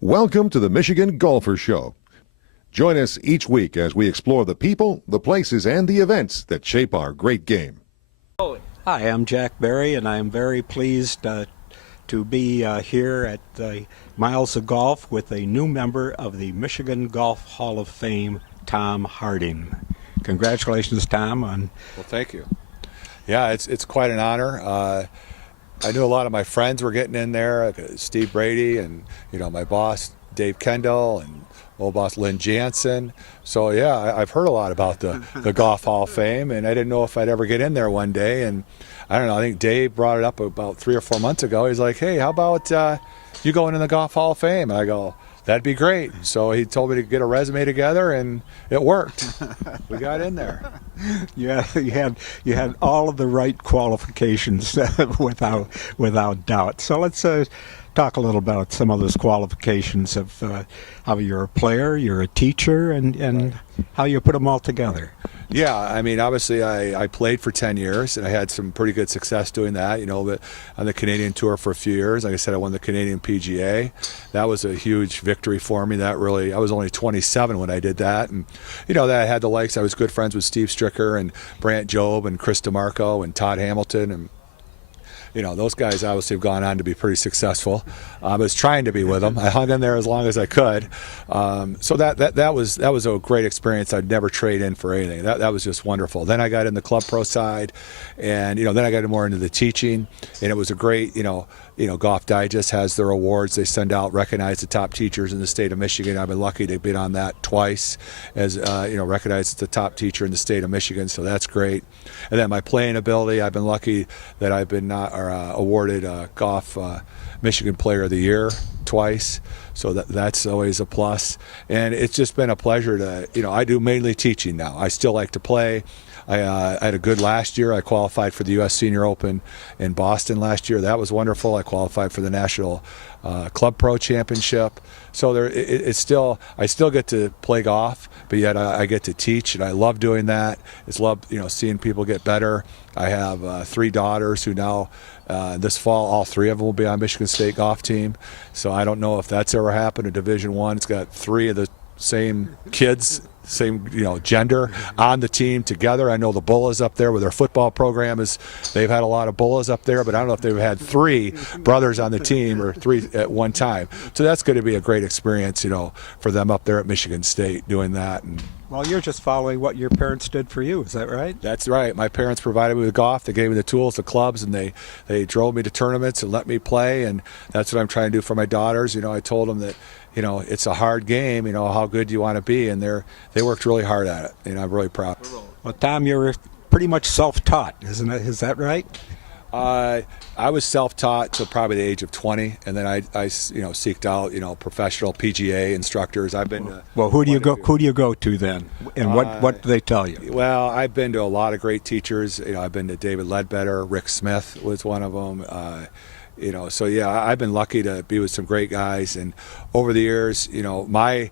Welcome to the Michigan Golfer Show. Join us each week as we explore the people, the places, and the events that shape our great game. Hi, I'm Jack Berry, and I'm very pleased to be here at the Miles of Golf with a new member of the Michigan Golf Hall of Fame, Tom Harding. Congratulations, Tom. Well, thank you. Yeah, it's quite an honor. I knew a lot of my friends were getting in there, Steve Brady and, my boss, Dave Kendall, and old boss, Lynn Jansen. So, yeah, I've heard a lot about the Golf Hall of Fame, and I didn't know if I'd ever get in there one day. And I don't know, I think Dave brought it up about 3 or 4 months ago. He's like, hey, how about you going in the Golf Hall of Fame? And I go, that'd be great. So he told me to get a resume together, and it worked. We got in there. Yeah, you had all of the right qualifications without doubt. So let's talk a little about some of those qualifications of how you're a player, you're a teacher, and how you put them all together. Yeah, I mean, obviously I played for 10 years, and I had some pretty good success doing that, but on the Canadian Tour for a few years. Like I said, I won the Canadian PGA. That was a huge victory for me. I was only 27 when I did that. And, that I had the likes. I was good friends with Steve Stricker and Brant Jobe and Chris DeMarco and Todd Hamilton, and those guys obviously have gone on to be pretty successful. I was trying to be with them. I hung in there as long as I could. So that was a great experience. I'd never trade in for anything. That was just wonderful. Then I got in the club pro side, and then I got more into the teaching, and it was a great, Golf Digest has their awards they send out, recognize the top teachers in the state of Michigan. I've been lucky to be on that twice, as recognized as the top teacher in the state of Michigan. So that's great. And then my playing ability, I've been lucky that I've been awarded Golf Michigan Player of the Year twice. So that's always a plus. And it's just been a pleasure to, I do mainly teaching now. I still like to play. I had a good last year. I qualified for the U.S. Senior Open in Boston last year. That was wonderful. I qualified for the National Club Pro Championship. So I still get to play golf, but yet I get to teach, and I love doing that. It's love, seeing people get better. I have 3 daughters who now, this fall, all 3 of them will be on Michigan State golf team. So I don't know if that's ever happened in Division I. It's got 3 of the same kids, same gender on the team together. I know the Bullas up there with their football program they've had a lot of Bullas up there, but I don't know if they've had 3 brothers on the team or 3 at one time. So that's going to be a great experience, for them up there at Michigan State doing that. And well, you're just following what your parents did for you. Is that right? That's right. My parents provided me with golf. They gave me the tools, the clubs, and they drove me to tournaments and let me play. And that's what I'm trying to do for my daughters. I told them that, it's a hard game. How good do you want to be? And they worked really hard at it. And I'm really proud. Well, Tom, you're pretty much self-taught, isn't it? Is that right? I was self-taught till probably the age of 20, and then I seeked out professional PGA instructors. I've been to who do you go to then, and what do they tell you? Well, I've been to a lot of great teachers. I've been to David Ledbetter. Rick Smith was one of them. So yeah, I've been lucky to be with some great guys, and over the years, my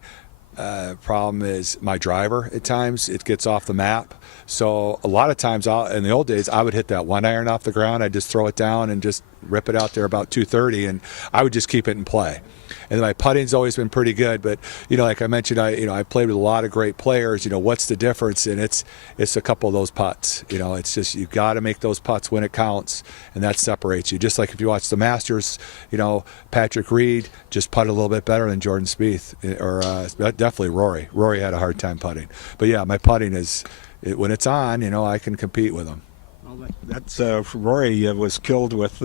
problem is my driver. At times it gets off the map. So a lot of times in the old days, I would hit that 1 iron off the ground. I'd just throw it down and just rip it out there about 230, and I would just keep it in play. And my putting's always been pretty good, but like I mentioned, I played with a lot of great players. What's the difference? And it's a couple of those putts. It's just you got to make those putts when it counts, and that separates you. Just like if you watch the Masters, Patrick Reed just putted a little bit better than Jordan Spieth, or definitely Rory. Rory had a hard time putting, but yeah, my putting is when it's on. I can compete with them. Well, that's Rory was killed with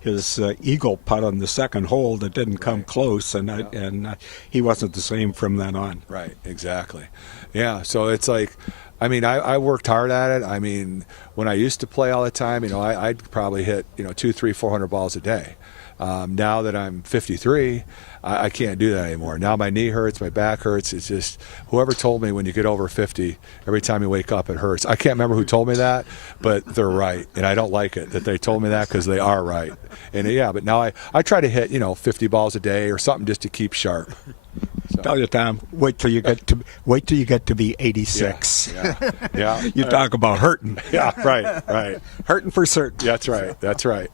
his eagle putt on the second hole that didn't come close, and he wasn't the same from then on. Right, exactly. Yeah, so it's like, I worked hard at it. When I used to play all the time, I'd probably hit 200, 300, 400 balls a day. Now that I'm 53, I can't do that anymore. Now my knee hurts, my back hurts. It's just, whoever told me when you get over 50, every time you wake up it hurts. I can't remember who told me that, but they're right. And I don't like it that they told me that, because they are right. And yeah, but now I try to hit, 50 balls a day or something just to keep sharp. So. Tell you, Tom, wait till you get to be 86. Yeah. You talk about hurting. Yeah, right. Hurting for certain. That's right.